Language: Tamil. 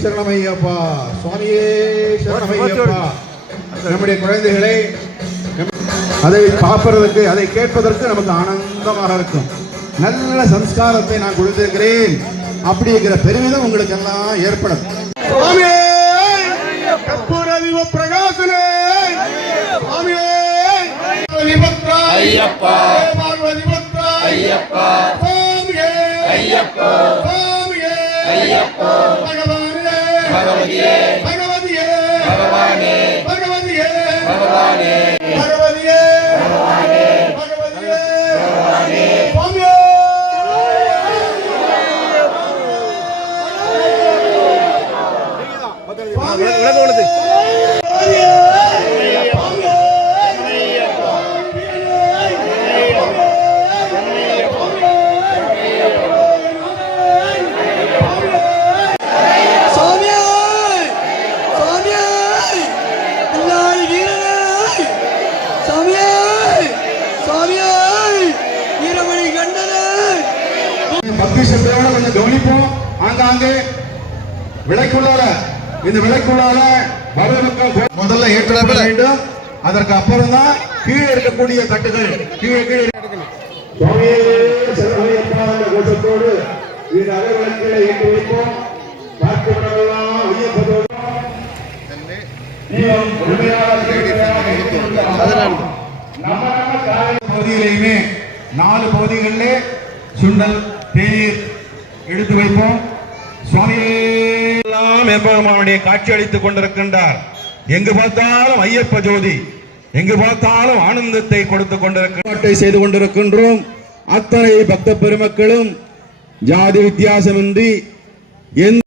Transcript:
சரணமையப்பா, சுவாமியே சரணமையப்பா. நம்முடைய குழந்தைகளை அதை பார்ப்பதற்கு, அதை கேட்பதற்கு நமக்கு ஆனந்தமாக இருக்கும். நல்ல சம்ஸ்காரத்தை நான் கொடுத்திருக்கிறேன் அப்படிங்கிற பெருமிதம் உங்களுக்கு எல்லாம் ஏற்படும். சுவாமியே கற்பூர தீப பிரகாசனே, சுவாமியே ஐயப்பா, பார்வதி புத்ரா ஐயப்பா, சுவாமியே ஐயப்பா, சுவாமியே ஐயப்பா, பகவானே பகவதியே, பகவதியே பகவானே, பகவதியே பகவானே, பகவதியே பகவானே, பகவதியே பகவானே, சுவாமியே பக்தி சக்தியோட கொஞ்சம் கவனிப்போம். ஆங்காங்கே விளக்குள்ளால, இந்த விளக்குள்ளால முதல்ல ஏற்ற வேண்டும். அதற்கு அப்புறம் தான் கீழே இருக்கக்கூடிய தட்டுகள் கீழே கீழே கோஷத்தோடு இந்த அகவிளக்கில ஏற்றி வைப்போம். பார்க்கிறவர்களெல்லாம் ஐயப்பதோடு பகுதியிலையுமே 4 பகுதிகளிலே சுண்டல் தேநீர் எடுத்து வைப்போம். சுவாமியே எம்பெருமானுடைய காட்சி அளித்துக் கொண்டிருக்கின்றார். எங்கு பார்த்தாலும் ஐயப்ப ஜோதி, எங்கு பார்த்தாலும் ஆனந்தத்தை கொடுத்துக் கொண்டிருக்க செய்து கொண்டிருக்கின்றோம். அத்தனை பக்த பெருமக்களும் ஜாதி வித்தியாசமின்றி